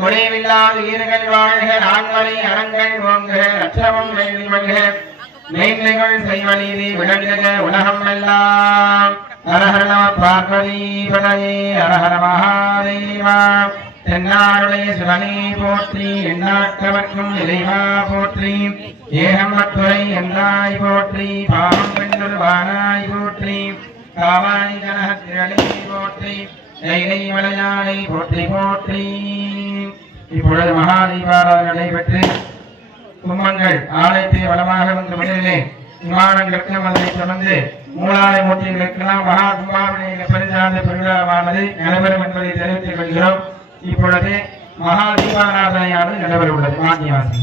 குறைவில்லாத ஈர்கள் வாழ்க நான்மறை அறங்கள் ஓங்குக லட்சமம் வேள்வி மல்க மேன்மைகள் செய்வ நீதி விளங்குக உலகம் எல்லாம். ஹரஹர நம பார்வதீபதையே ஹரஹர மகாதேவா. தென்னாடுடைய சிவனே போற்றி எந்நாட்டவர்க்கும் இறைவா போற்றி. ஏகம்பத்துறை என்றாய் போற்றி பாவம் வென்றுவானாய் போற்றி. காவாய் கனகத்திரளை போற்றி ஜெயிலை மலையானை போற்றி போற்றி. இப்பொழுது மகாதீபாராதனை நடைபெற்று கும்பங்கள் ஆலயத்தை வளமாக வந்து முதலிலே விமானங்களுக்கு அதனை தொடர்ந்து மூலாலை மூர்த்திகளுக்கெல்லாம் மகா கும்பாபிஷேக பெருசார்ந்த பெருவிழாவானது நடைபெறும் என்பதை தெரிவித்துக் கொள்கிறோம். இப்பொழுது மகா தீபாராதனையானது நடைபெற உள்ளது. மாத்தியவாசி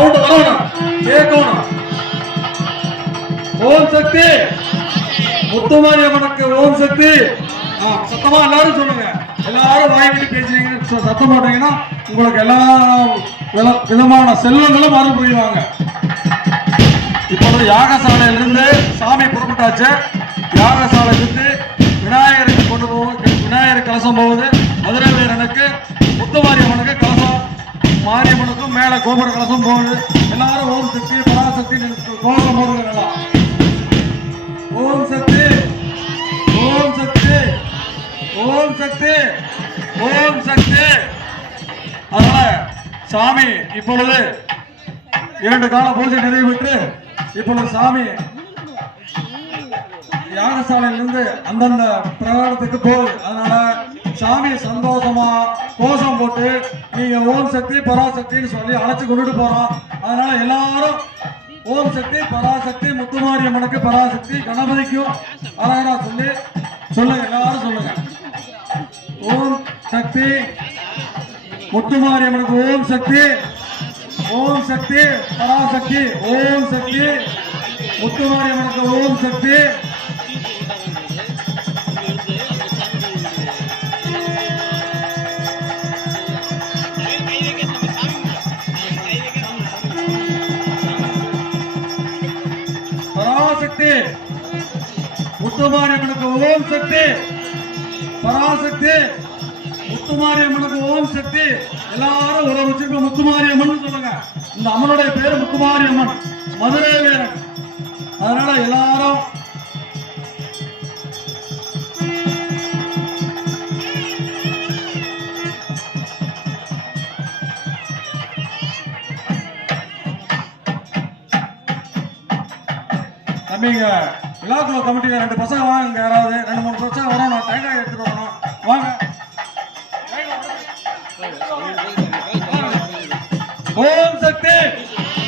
சவுண்ட் வரணும், கேட்கணும். ஓம் சக்தி முத்துமாரியம்மனுக்கு ஓம் சக்தி. சத்தமா எல்லாரும் சொல்லுங்க. எல்லாரும் வாய் விட்டு பேசுறீங்க, சத்தம் போட்டீங்கன்னா உங்களுக்கு எல்லா விதமான செல்வங்களும் அருள் புரிவாங்க. இப்பொழுது யாகசாலையிலிருந்து சாமி புறப்பட்டாச்சு. யாகசாலையிலிருந்து விநாயகருக்கு கொண்டு போவோம். விநாயகர் கலசம் போகுது. மதுரை வீரனுக்கு முத்துமாரியம்மனுக்கு கலசம், மாரியம்மனுக்கும் மேல கோபுர கலசம் போகுது. எல்லாரும் ஓம் சக்தி பராசக்தி கோஷம் போடுங்க. நல்லா ஓம் சக்தி ஓம் சக்தி ஓம் சக்தி ஓம் சக்தி. அதனால சாமி இப்பொழுது 2 கால பூஜை நிறைவு பெற்று இப்பொழுது சாமி யாகசாலையிலிருந்து அந்தந்த பிரகாரத்துக்கு போகுது. அதனால சாமி சந்தோஷமா கோஷம் போட்டு நீங்க ஓம் சக்தி பராசக்தின்னு சொல்லி அழைச்சு கொண்டுட்டு போறோம். அதனால எல்லாரும் ஓம் சக்தி பராசக்தி முத்துமாரியம்மனுக்கு பராசக்தி கணபதிக்கும் அழகா சொல்லி சொல்லுங்க. எல்லாரும் சொல்லுங்க. ஓம் சக்தி முத்துமாரியம்மனுக்கு ஓம் சக்தி ஓம் சக்தி பராசக்தி ஓம் சக்தி முத்துமாரியம்மனுக்கு ஓம் சக்தி. பராசக்தி முத்துமாரியம்மனுக்கு ஓம் சக்தி பராசக்தி முத்துமாரியம்மனுக்கு ஓம் சக்தி. எல்லாரும் ஒரு வச்சிருக்க முத்துமாரியம்மன் சொல்லுங்க. இந்த அம்மனுடைய பேரு முத்துமாரியம்மன், மதுரை வீரன். அதனால எல்லாரும் தம்பிங்க விழாக்குள்ள கமிட்டியில 2 பசங்க வாங்க. யாராவது 2-3 பசங்க வரணும். தேங்காய் எடுத்துட்டு வரணும். வாங்க. ஓம் சக்தி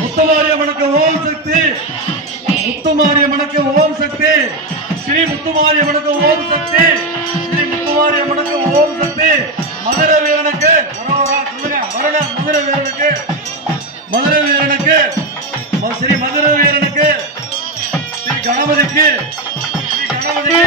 முத்துமாரியம்மனுக்கு ஓம் சக்தி முத்துமாரியம்மனுக்கு ஓம் சக்தி ஸ்ரீ முத்துமாரியம்மனுக்கு ஓம் சக்தி ஸ்ரீ முத்துமாரியம்மனுக்கு ஓம் சக்தி. மதுரை வீரனுக்கு சொல்லுங்க. மதுரை வீரனுக்கு மதுரை வீரனுக்கு ஸ்ரீ மதுரை வீரனுக்கு ஸ்ரீ கணபதிக்கு ஸ்ரீ கணபதிக்கு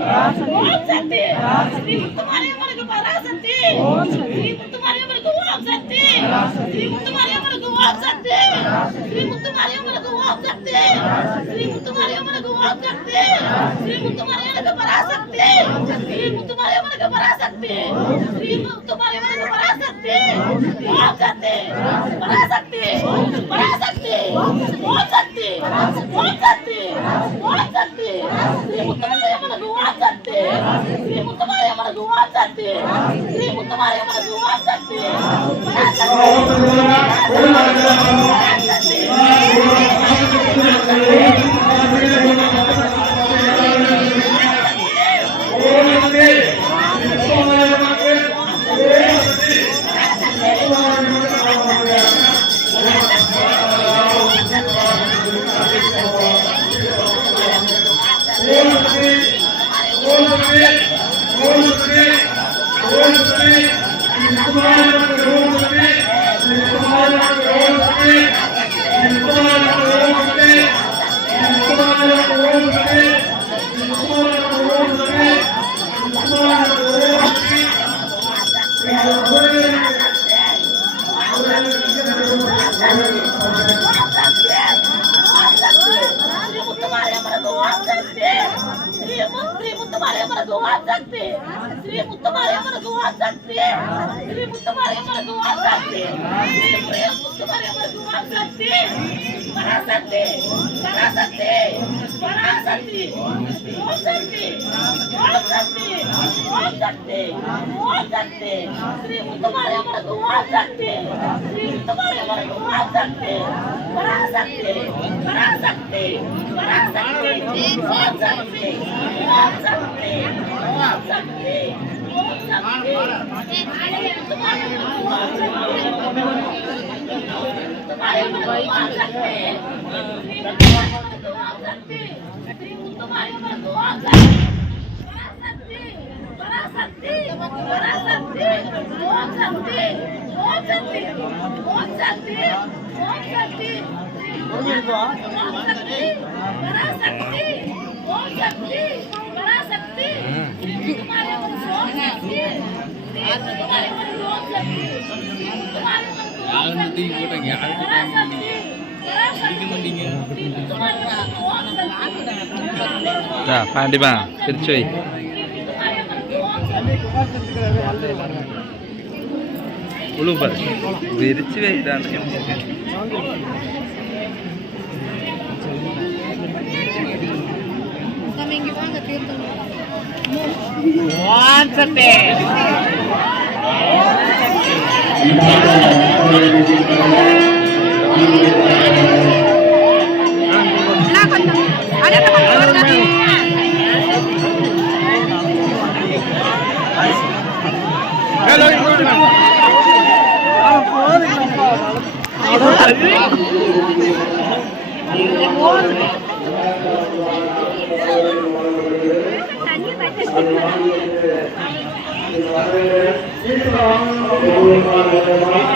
ஓம் சக்தி ஸ்ரீ முத்துமாரியம்மனுக்கு பராசக்தி ஸ்ரீ முத்துமாரியம்மனுக்கு ஓம் சக்தி ஸ்ரீ முத்துமாரியம்மனுக்கு ஓம் சக்தி ஸ்ரீ முத்துமாரியம்மனுக்கு ஓம் சக்தி ஸ்ரீ முத்துமாரியம்மனுக்கு ஓம் சக்தி ஸ்ரீ முத்துமாரியம்மனுக்கு பராசக்தி ஸ்ரீ முத்துமாரியம்மனுக்கு பராசக்தி ஸ்ரீ முத்துமாரியம்மனுக்கு பராசக்தி ஓம் சக்தி பராசக்தி பராசக்தி ஓம் சக்தி ஓம் சக்தி ஓம் சக்தி ஸ்ரீ முத்துமாரியம்மனுக்கு ஓம் சக்தி ஸ்ரீ முத்துமாரியம்மனுக்கு ஓம் சக்தி ஸ்ரீ முத்துமாரியம்மனுக்கு ஓம் சக்தி பாண்டிமா திருச்சி உழுப்பாரு விரிச்சு வைதான் Thank you.